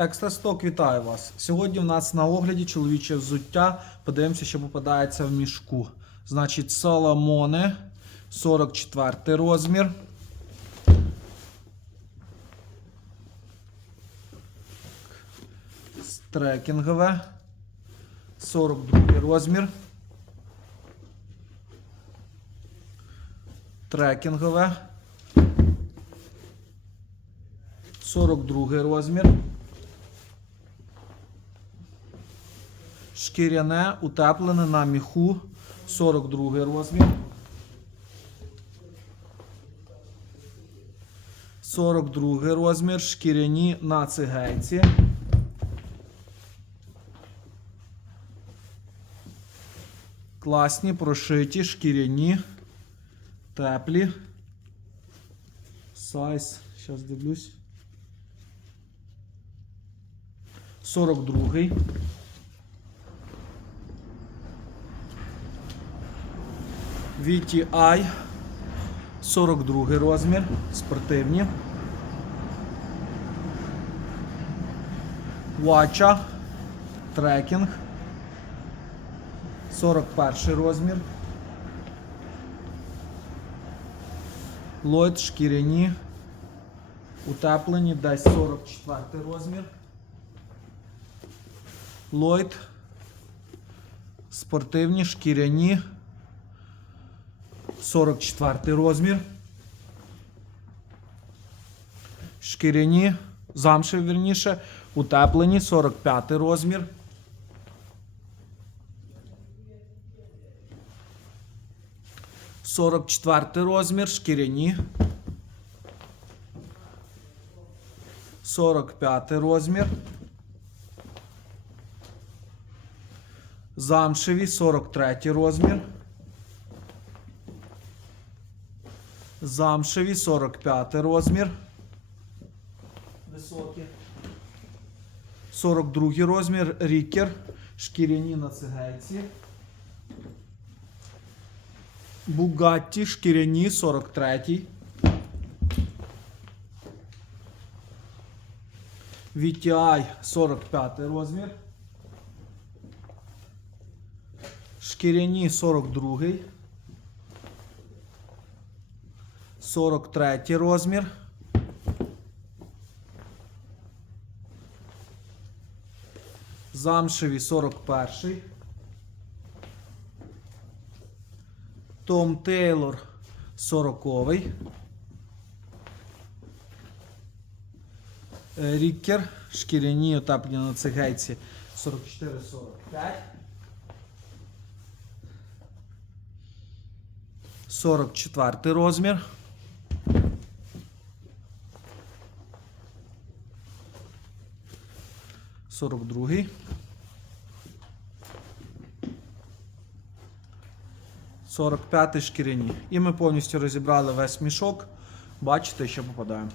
Екстрасток, вітаю вас. Сьогодні в нас на огляді чоловіче взуття. Подивимося, що попадається в мішку. Значить, Соломони, 44 розмір. Трекінгове, 42 розмір. Трекінгове. 42 розмір. Шкіряне, утеплене на міху. 42 розмір. 42 розмір. Шкіряні на цигейці. Класні, прошиті, шкіряні, теплі. Сайз, зараз дивлюсь. 42. VTI 42 розмір. Спортивні. Вача. Трекінг. 41 розмір. Лойд шкіряні. Утеплені десь 44 розмір. Лойд. Спортивні, шкіряні. 44 розмір. Шкіряні, замшеві, вірніше, утеплені, 45 розмір. Сорок четвертий розмір, шкіряні. Сорок п'ятий розмір. Замшеві 43 розмір. Замшеві 45 розмір. Високі. 42 розмір. Рікер. Шкіряні на цигейці. Бугатті шкіряні 43. VTI 45 розмір. Шкіряні 42. 43 розмір. Замшеві 41. Том Тейлор 40. Е, Рікер. Шкіряні отаплені на цигейці 44-45. 44 розмір. Сорок другий. Сорок п'ятий шкіряні. І ми повністю розібрали весь мішок. Бачите, що попадаємо.